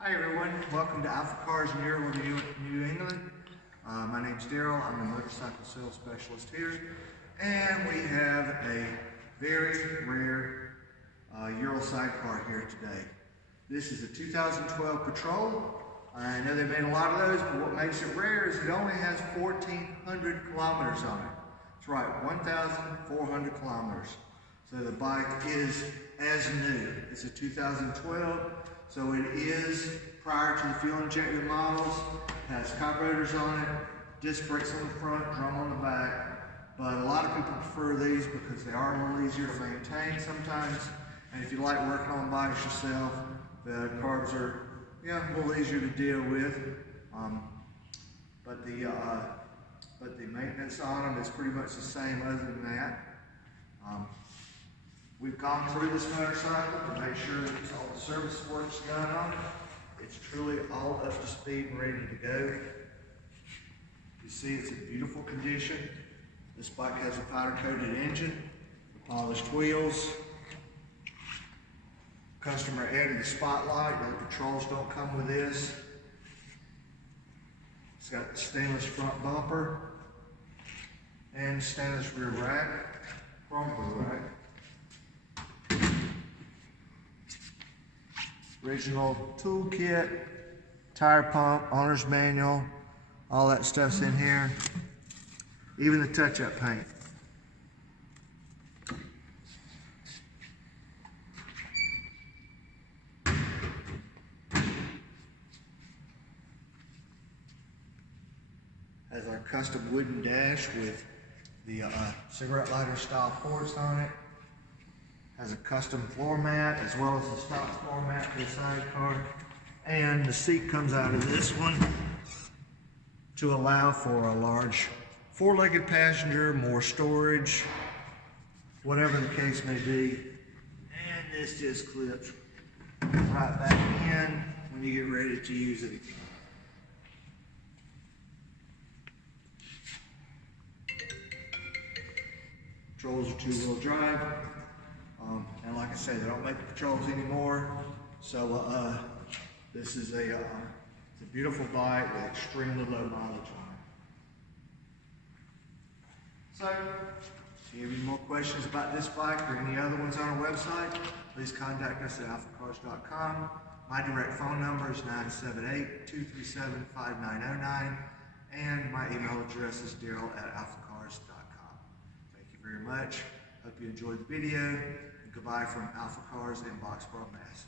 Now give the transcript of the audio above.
Hi everyone, welcome to AlphaCars in Ural, New England. My name's Daryl, I'm the motorcycle sales specialist here, and we have a very rare Ural sidecar here today. This is a 2012 Patrol. I know they made a lot of those, but what makes it rare is it only has 1,400 kilometers on it. That's right, 1,400 kilometers. So the bike is as new. It's a 2012. So it is prior to the fuel injected models. It has carburetors on it, disc brakes on the front, drum on the back. But a lot of people prefer these because they are a little easier to maintain sometimes. And if you like working on bikes yourself, the carbs are a little easier to deal with. But the maintenance on them is pretty much the same other than that. We've gone through this motorcycle to make sure that all the service work's done on it. It's truly all up to speed and ready to go. You see it's in beautiful condition. This bike has a powder coated engine, polished wheels. Customer added the spotlight. The Patrols don't come with this. It's got the stainless front bumper and stainless rear rack, chrome rear rack. Original toolkit, tire pump, owner's manual, all that stuff's in here. Even the touch-up paint. Has our custom wooden dash with the cigarette lighter style ports on it. Has a custom floor mat as well as a stock floor mat for the sidecar. And the seat comes out of this one to allow for a large four-legged passenger, more storage, whatever the case may be. And this just clips right back in when you get ready to use it again. Patrols are two-wheel drive. And like I say, they don't make the Patrols anymore. So this is it's a beautiful bike with extremely low mileage on it. So, if you have any more questions about this bike or any other ones on our website, please contact us at alphacars.com. My direct phone number is 978-237-5909, and my email address is daryl@alphacars.com. Thank you very much. Hope you enjoyed the video. Goodbye from AlphaCars in Boxborough, Mass.